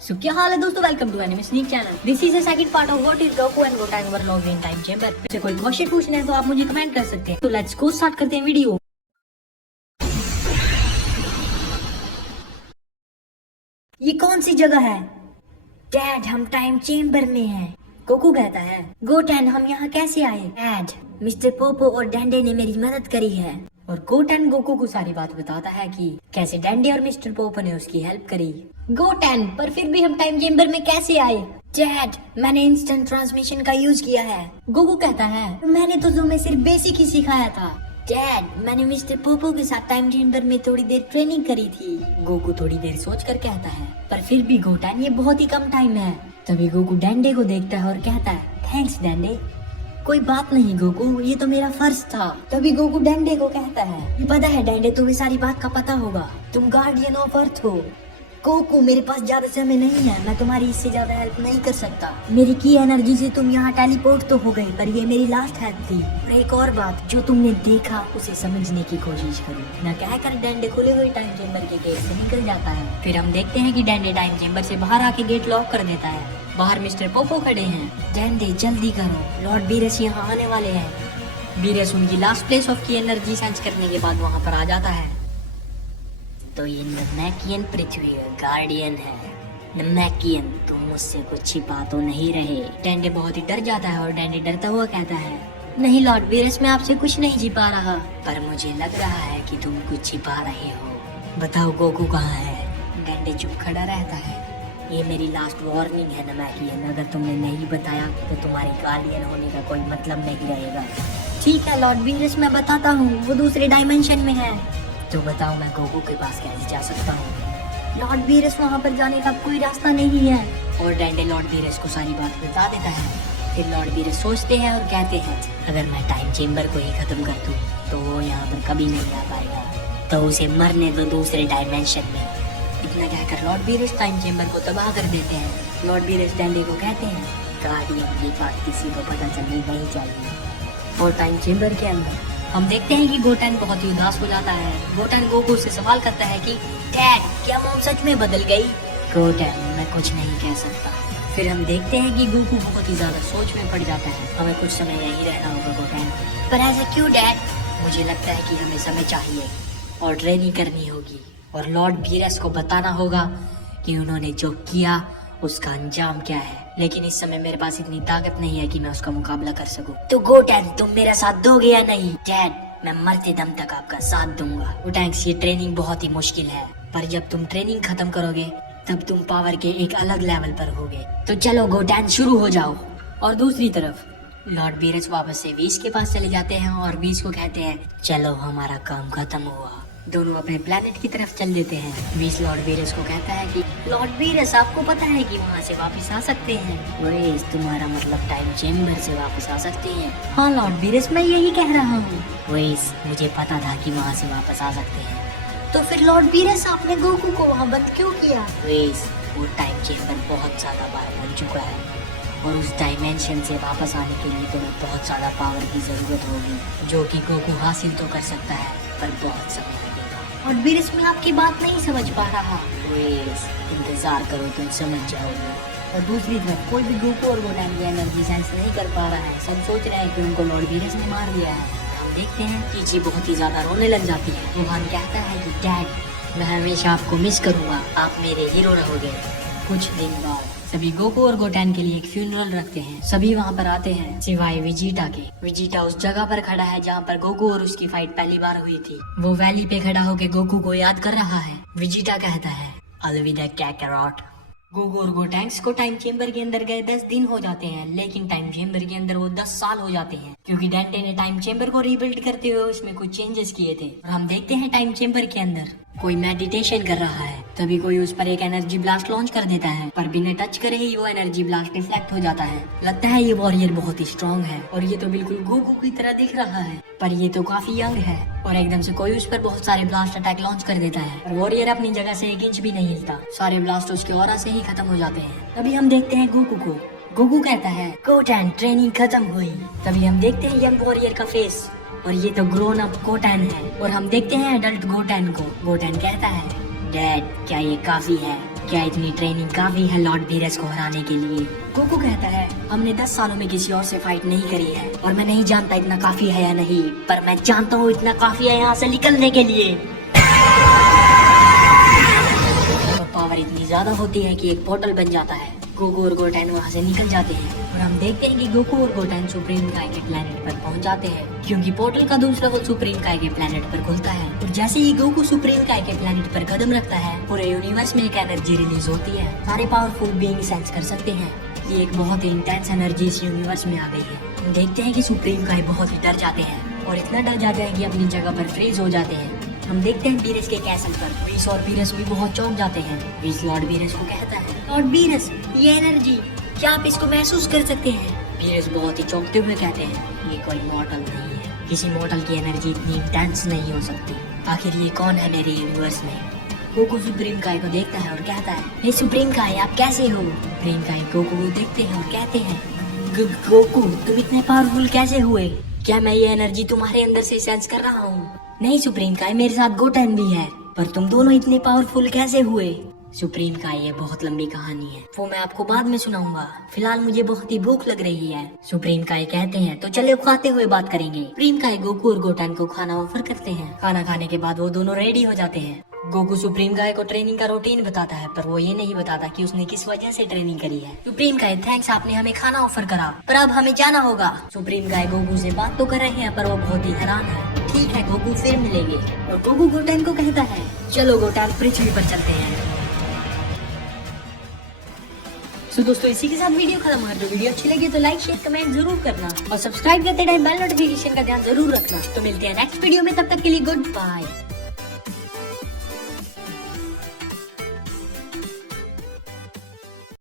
सो क्या हाल है दोस्तों, welcome to anime sneak channel. This is the second part of what is Goku and Goten were locked in time chamber. से कोई question पूछना है तो आप मुझे कमेंट कर सकते हैं। तो लेट्स गो, स्टार्ट करते हैं वीडियो। ये कौन सी जगह है? डैड, हम टाइम चेंबर में हैं। गोकू कहता है, गोटेन हम यहाँ कैसे आए? डैड, मिस्टर पोपो और डैंडे ने मेरी मदद करी है। और गोटेन गोकू को सारी बात बताता है कि कैसे डैंडे और मिस्टर पोपो ने उसकी हेल्प करी। गोटेन, पर फिर भी हम टाइम चेंबर में कैसे आए? डैड, मैंने इंस्टेंट ट्रांसमिशन का यूज किया है। गोकू कहता है, मैंने तो तुम्हें सिर्फ बेसिक ही सिखाया था। डैड, मैंने मिस्टर पोपो के साथ टाइम चेंबर में थोड़ी देर ट्रेनिंग करी थी। गोकू थोड़ी देर सोच कर कहता है, पर फिर भी गोटेन ये बहुत ही कम टाइम है। तभी गोकू डैंडे को देखता है और कहता है, थैंक्स डैंडे। कोई बात नहीं गोकू, ये तो मेरा फर्ज था। तभी गोकू डैंडे को कहता है, ये पता है डैंडे, तुम्हें सारी बात का पता होगा, तुम गार्डियन ऑफ अर्थ हो। गोकू, मेरे पास ज्यादा समय नहीं है, मैं तुम्हारी इससे ज्यादा हेल्प नहीं कर सकता। मेरी की एनर्जी से तुम यहाँ टेलीपोर्ट तो हो गई, पर ये मेरी लास्ट हेल्प थी। और एक और बात, जो तुमने देखा उसे समझने की कोशिश करो। न कहकर डैंडे खुले हुए टाइम चेंबर के गेट से निकल जाता है। फिर हम देखते हैं कि डैंडे टाइम चेंबर से बाहर आके गेट लॉक कर देता है। बाहर मिस्टर पोपो खड़े हैं। डैंडे जल्दी करो, लॉर्ड बीरस यहाँ आने वाले हैं। बीरस उनकी लास्ट प्लेस ऑफ की एनर्जी सेंस करने के बाद वहाँ पर आ जाता है। तो ये नमैकियन पृथ्वी गार्डियन है। नमैकियन, तुम मुझसे कुछ छिपा तो नहीं रहे? डैंडे बहुत ही डर जाता है और डैंडे डरता हुआ कहता है, नहीं लॉर्ड बीरस, मैं आपसे कुछ नहीं छिपा रहा, पर मुझे लग रहा है कि तुम कुछ छिपा रहे हो। बताओ गोकू कहाँ है? डैंडे चुप खड़ा रहता है। ये मेरी लास्ट वार्निंग है नमैकियन, अगर तुमने नहीं बताया तो तुम्हारी गार्डियन होने का कोई मतलब नहीं रहेगा। ठीक है लॉर्ड बीरस, मैं बताता हूँ, वो दूसरे डायमेंशन में है। तो बताओ मैं गोकू के पास कैसे जा सकता हूँ? लॉर्ड बीरस, वहाँ पर जाने का कोई रास्ता नहीं है। और डैंडे लॉर्ड बीरस को सारी बात बता देता है। फिर लॉर्ड बीरस सोचते हैं और कहते हैं, अगर मैं टाइम चेंबर को ही खत्म कर दूँ तो वो यहाँ पर कभी नहीं आ पाएगा, तो उसे मरने दो दूसरे डायमेंशन में। इतना कहकर लॉर्ड बीरस टाइम चेंबर को तबाह कर देते हैं। लॉर्ड बीरस डैंडे को कहते हैं, गार्डियन, ये बात किसी को पता चलनी नहीं चाहिए। और टाइम चेंबर के अंदर हम देखते हैं कि गोटेन बहुत ही उदास हो जाता है। गोटेन गोकू से सवाल करता है कि डैड, क्या मॉम सच में बदल गई? गोटेन, मैं कुछ नहीं कह सकता। फिर हम देखते हैं कि गोकू बहुत ही ज्यादा सोच में पड़ जाता है। हमें कुछ समय यहीं रहना होगा गोटेन। पर ऐसा क्यों डैड? मुझे लगता है कि हमें समय चाहिए और ट्रेनिंग करनी होगी, और लॉर्ड बीरस को बताना होगा कि उन्होंने जो किया उसका अंजाम क्या है। लेकिन इस समय मेरे पास इतनी ताकत नहीं है कि मैं उसका मुकाबला कर सकूं। तो गोटेन, तुम मेरा साथ दोगे या नहीं? डैड, मैं मरते दम तक आपका साथ दूंगा। गोटेंक्स, ये ट्रेनिंग बहुत ही मुश्किल है, पर जब तुम ट्रेनिंग खत्म करोगे तब तुम पावर के एक अलग लेवल पर होगे। तो चलो गोटेन, शुरू हो जाओ। और दूसरी तरफ लॉर्ड बीरस वापस से वीस के पास चले जाते हैं और वीस को कहते हैं, चलो हमारा काम खत्म हुआ। दोनों अपने प्लेनेट की तरफ चल देते हैं। वीस लॉर्ड बीरस को कहता है कि लॉर्ड बीरस, आपको पता है कि वहाँ से वापस आ सकते हैं? वेस, तुम्हारा मतलब टाइम चेंबर से वापस आ सकते हैं? हाँ लॉर्ड बीरस, मैं यही कह रहा हूँ। वेस, मुझे पता था कि वहाँ से वापस आ सकते हैं। तो फिर लॉर्ड बीरस, आपने गोकू को वहाँ बंद क्यों किया? वेस, वो टाइम चेंबर बहुत ज्यादा बार बन चुका है, और उस डायमेंशन से वापस आने के लिए तुम्हें बहुत ज्यादा पावर की जरूरत होगी, जो कि गोकू हासिल तो कर सकता है, पर बहुत समय लगेगा। और बीरस, मैं आपकी बात नहीं समझ पा रहा। वेस, इंतजार करो, तुम समझ जाओगे। और दूसरी तरफ कोई भी गोकू और गोटेन की एनर्जी सेंस नहीं कर पा रहा है। सब सोच रहे हैं कि उनको लॉर्ड बीरस ने मार दिया है। हम देखते हैं कि जी बहुत ही ज्यादा रोने लग जाती है। वोहान कहता है कि डैड, मैं हमेशा आपको मिस करूंगा, आप मेरे हीरो रहोगे। कुछ दिन बाद सभी गोकू और गोटेन के लिए एक फ्यूनरल रखते हैं। सभी वहाँ पर आते हैं सिवाय विजिटा के। विजिटा उस जगह पर खड़ा है जहाँ पर गोकू और उसकी फाइट पहली बार हुई थी। वो वैली पे खड़ा होकर गोकू को याद कर रहा है। विजिटा कहता है, अलविदा कैकरॉट। गोकू और गोटेंक्स को टाइम चेंबर के अंदर गए 10 दिन हो जाते हैं, लेकिन टाइम चेंबर के अंदर वो 10 साल हो जाते हैं, क्योंकि डैंडे ने टाइम चेंबर को रीबिल्ड करते हुए उसमें कुछ चेंजेस किए थे। और हम देखते हैं टाइम चेंबर के अंदर कोई मेडिटेशन कर रहा है। तभी कोई उस पर एक एनर्जी ब्लास्ट लॉन्च कर देता है, पर बिना टच करे ही वो एनर्जी ब्लास्ट रिफ्लेक्ट हो जाता है। लगता है ये वॉरियर बहुत ही स्ट्रॉन्ग है, और ये तो बिल्कुल गोकू की तरह दिख रहा है, पर ये तो काफी यंग है। और एकदम से कोई उस पर बहुत सारे ब्लास्ट अटैक लॉन्च कर देता है, और वॉरियर अपनी जगह से 1 इंच भी नहीं हिलता। सारे ब्लास्ट उसके ऑरा से ही खत्म हो जाते हैं। तभी हम देखते हैं गोकू को। गोकू कहता है, गोटेन, ट्रेनिंग खत्म हुई। तभी हम देखते हैं यंग वॉरियर का फेस, और ये तो ग्रोन अप गोटेन है। और हम देखते हैं एडल्ट गोटेन को। गोटेन कहता है, डैड क्या ये काफी है? क्या इतनी ट्रेनिंग काफी है लॉर्ड बीरस को हराने के लिए? गोकू कहता है हमने 10 सालों में किसी और से फाइट नहीं करी है और मैं नहीं जानता इतना काफी है या नहीं, पर मैं जानता हूँ इतना काफी है यहाँ से निकलने के लिए। पावर इतनी ज्यादा होती है कि एक पोर्टल बन जाता है। गोकू और गोटेन वहाँ से निकल जाते हैं और हम देखते हैं कि गोकू और गोटेन सुप्रीम काय के प्लेनेट पर पहुँच जाते हैं, क्योंकि पोर्टल का दूसरा वो सुप्रीम काय के प्लेनेट पर खुलता है। और जैसे ही गोकू सुप्रीम काय के प्लेनेट पर कदम रखता है, पूरे यूनिवर्स में एक एनर्जी रिलीज होती है। सारे पावरफुल बीइंग सेंस कर सकते हैं ये एक बहुत ही इंटेंस एनर्जी इस यूनिवर्स में आ गई है। हम देखते हैं कि सुप्रीम काय बहुत ही डर जाते हैं और इतना डर जाते हैं कि अपनी जगह पर फ्रीज हो जाते हैं। हम देखते हैं बीरस के कैसल पर वीस और बीरस भी बहुत चौंक जाते हैं। वीस लॉर्ड बीरस को कहता है, लॉर्ड बीरस ये एनर्जी, क्या आप इसको महसूस कर सकते हैं? बीरस बहुत ही चौंकते हुए कहते हैं, ये कोई मॉडल नहीं है, किसी मॉडल की एनर्जी इतनी इंटेंस नहीं हो सकती। आखिर ये कौन है मेरे यूनिवर्स में? गोकू सुप्रीम काय को देखता है और कहता है, हे सुप्रीम काय आप कैसे हो? सुप्रीम काय गोकू को देखते हैं और कहते हैं, गोकू तुम इतने पावरफुल कैसे हुए? क्या मैं ये एनर्जी तुम्हारे अंदर से सेंस कर रहा हूँ? नहीं सुप्रीम काय, मेरे साथ गोटेन भी है, पर तुम दोनों इतने पावरफुल कैसे हुए? सुप्रीम काय ये बहुत लंबी कहानी है, वो मैं आपको बाद में सुनाऊंगा। फिलहाल मुझे बहुत ही भूख लग रही है। सुप्रीम काय कहते हैं तो चले खाते हुए बात करेंगे। सुप्रीम काय गोकू और गोटेन को खाना ऑफर करते हैं। खाना खाने के बाद वो दोनों रेडी हो जाते हैं। गोकू सुप्रीम काय को ट्रेनिंग का रूटीन बताता है, पर वो ये नहीं बताता कि उसने किस वजह से ट्रेनिंग करी है। सुप्रीम काय थैंक्स, आपने हमें खाना ऑफर करा, पर अब हमें जाना होगा। सुप्रीम काय गोकू से बात तो कर रहे हैं, पर वो बहुत ही हैरान है। ठीक है गोकू, फिर मिलेंगे। और गोकू गोटेन को कहता है, चलो गोटेन पृथ्वी पर चलते हैं। तो दोस्तों इसी के साथ वीडियो खत्म कर दो। वीडियो अच्छी लगी तो लाइक शेयर कमेंट जरूर करना और सब्सक्राइब करते टाइम बेल नोटिफिकेशन का ध्यान जरूर रखना। तो मिलते हैं नेक्स्ट वीडियो में, तब तक के लिए गुड बाय।